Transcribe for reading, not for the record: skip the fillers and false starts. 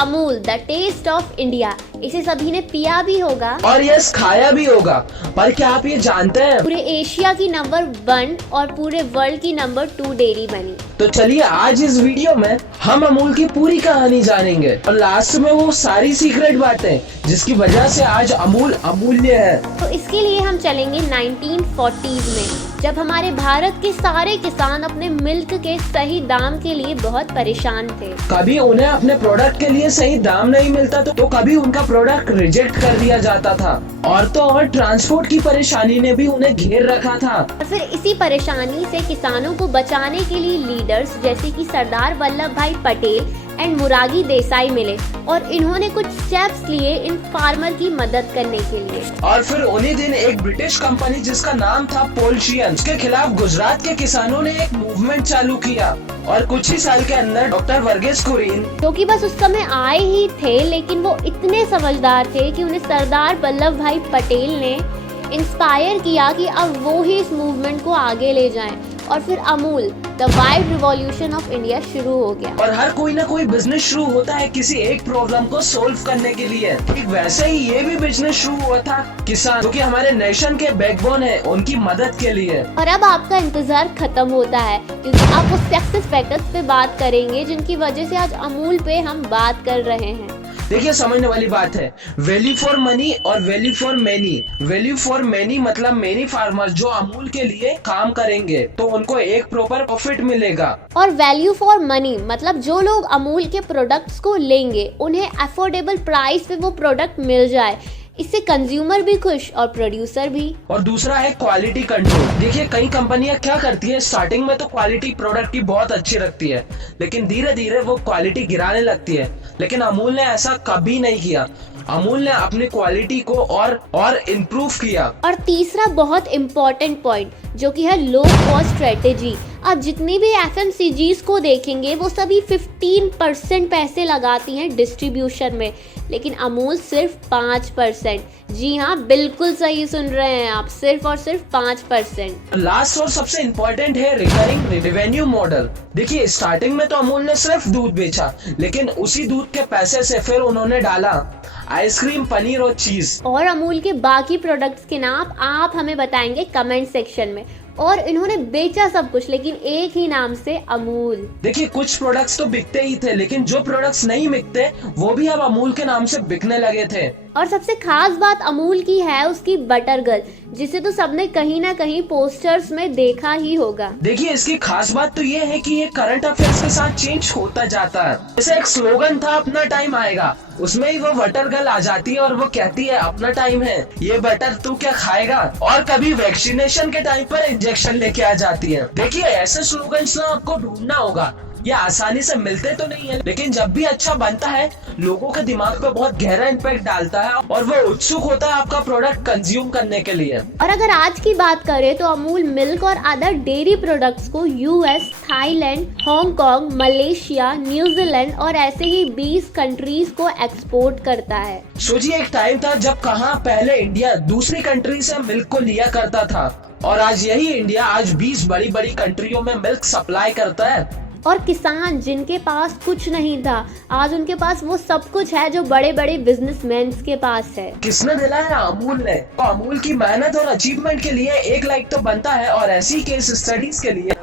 Amul the taste of India, इसे सभी ने पिया भी होगा और यस खाया भी होगा। पर क्या आप ये जानते हैं पूरे एशिया की नंबर 1 और पूरे वर्ल्ड की नंबर 2 डेयरी बनी। तो चलिए आज इस वीडियो में हम अमूल की पूरी कहानी जानेंगे और लास्ट में वो सारी सीक्रेट बातें जिसकी वजह से आज अमूल अमूल्य है। तो इसके लिए हम चलेंगे 1940s में, जब हमारे भारत के सारे किसान अपने मिल्क के सही दाम के लिए बहुत परेशान थे। कभी उन्हें अपने प्रोडक्ट के लिए सही दाम नहीं मिलता तो कभी उनका प्रोडक्ट रिजेक्ट कर दिया जाता था और तो और ट्रांसपोर्ट की परेशानी ने भी उन्हें घेर रखा था। और फिर इसी परेशानी से किसानों को बचाने के लिए लीडर्स जैसे कि सरदार वल्लभ भाई पटेल एंड मुरारी देसाई मिले और इन्होंने कुछ स्टेप्स लिए इन फार्मर की मदद करने के लिए। और फिर उन्हीं दिन एक ब्रिटिश कंपनी जिसका नाम था पोल्शियन के खिलाफ गुजरात के किसानों ने एक मूवमेंट चालू किया और कुछ ही साल के अंदर डॉक्टर वर्गीस कुरियन, जो कि बस उस समय आए ही थे, लेकिन वो इतने समझदार थे कि उन्हें सरदार वल्लभ भाई पटेल ने इंस्पायर किया कि अब वो ही इस मूवमेंट को आगे ले जाएं और फिर Amul the wide revolution of India शुरू हो गया। और हर कोई ना कोई बिजनेस शुरू होता है किसी एक प्रॉब्लम को सोल्व करने के लिए। ठीक वैसे ही ये भी बिजनेस शुरू हुआ था किसान, जो कि हमारे नेशन के बैकबोन है, उनकी मदद के लिए। और अब आपका इंतजार खत्म होता है क्योंकि आप उस सक्सेस फैक्टर्स पे बात करेंगे जिनकी वजह से आज अमूल पे हम बात कर रहे हैं। देखिए समझने वाली बात है, वैल्यू फॉर मनी और value for many. Value for many मतलब मैनी फार्मर जो अमूल के लिए काम करेंगे तो उनको एक प्रॉपर प्रॉफिट मिलेगा। और वैल्यू फॉर मनी मतलब जो लोग अमूल के प्रोडक्ट्स को लेंगे उन्हें अफोर्डेबल प्राइस पे वो प्रोडक्ट मिल जाए, इससे कंज्यूमर भी खुश और प्रोड्यूसर भी। और दूसरा है क्वालिटी कंट्रोल। देखिए कई कंपनियां क्या करती है, स्टार्टिंग में तो क्वालिटी प्रोडक्ट की बहुत अच्छी रखती है लेकिन धीरे धीरे वो क्वालिटी गिराने लगती है, लेकिन अमूल ने ऐसा कभी नहीं किया। अमूल ने अपनी क्वालिटी को और इम्प्रूव किया। और तीसरा बहुत इम्पोर्टेंट पॉइंट जो कि है लो कॉस्ट स्ट्रेटेजी। आप जितनी भी FMCGs को देखेंगे वो सभी 15% पैसे लगाती हैं डिस्ट्रीब्यूशन में, लेकिन अमूल सिर्फ 5%। जी हाँ, बिल्कुल सही सुन रहे हैं आप, सिर्फ और सिर्फ 5%। लास्ट और सबसे इम्पोर्टेंट है रिकरिंग रेवेन्यू मॉडल। देखिए स्टार्टिंग में तो अमूल ने सिर्फ दूध बेचा, लेकिन उसी दूध के पैसे से फिर उन्होंने डाला आइसक्रीम, पनीर और चीज। और अमूल के बाकी प्रोडक्ट्स के नाम आप हमें बताएंगे कमेंट सेक्शन में। और इन्होंने बेचा सब कुछ लेकिन एक ही नाम से, अमूल। देखिए कुछ प्रोडक्ट्स तो बिकते ही थे लेकिन जो प्रोडक्ट्स नहीं बिकते वो भी अब अमूल के नाम से बिकने लगे थे। और सबसे खास बात अमूल की है उसकी बटर गर्ल, जिसे तो सबने कहीं ना कहीं पोस्टर्स में देखा ही होगा। देखिए इसकी खास बात तो ये है कि ये करंट अफेयर्स के साथ चेंज होता जाता है। जैसे एक स्लोगन था अपना टाइम आएगा, उसमें ही वो बटर गर्ल आ जाती है और वो कहती है अपना टाइम है, ये बटर तू क्या खाएगा। और कभी वैक्सीनेशन के टाइम पर इंजेक्शन लेके आ जाती है। देखिए ऐसे स्लोगन्स ना आपको ढूंढना होगा, ये आसानी से मिलते तो नहीं है लेकिन जब भी अच्छा बनता है लोगों के दिमाग पे बहुत गहरा इम्पैक्ट डालता है और वो उत्सुक होता है आपका प्रोडक्ट कंज्यूम करने के लिए। और अगर आज की बात करें तो अमूल मिल्क और अदर डेयरी प्रोडक्ट्स को US, Thailand, Hong Kong, Malaysia, New Zealand और ऐसे ही 20 कंट्रीज को एक्सपोर्ट करता है। सोचिए एक टाइम था जब कहाँ पहले इंडिया दूसरी कंट्री से मिल्क को लिया करता था और आज यही इंडिया आज 20 बड़ी बड़ी कंट्रियों में मिल्क सप्लाई करता है। और किसान जिनके पास कुछ नहीं था आज उनके पास वो सब कुछ है जो बड़े बड़े बिजनेसमैन के पास है। किसने दिलाया? अमूल ने। तो अमूल की मेहनत और अचीवमेंट के लिए एक लाइक तो बनता है और ऐसी केस स्टडीज के लिए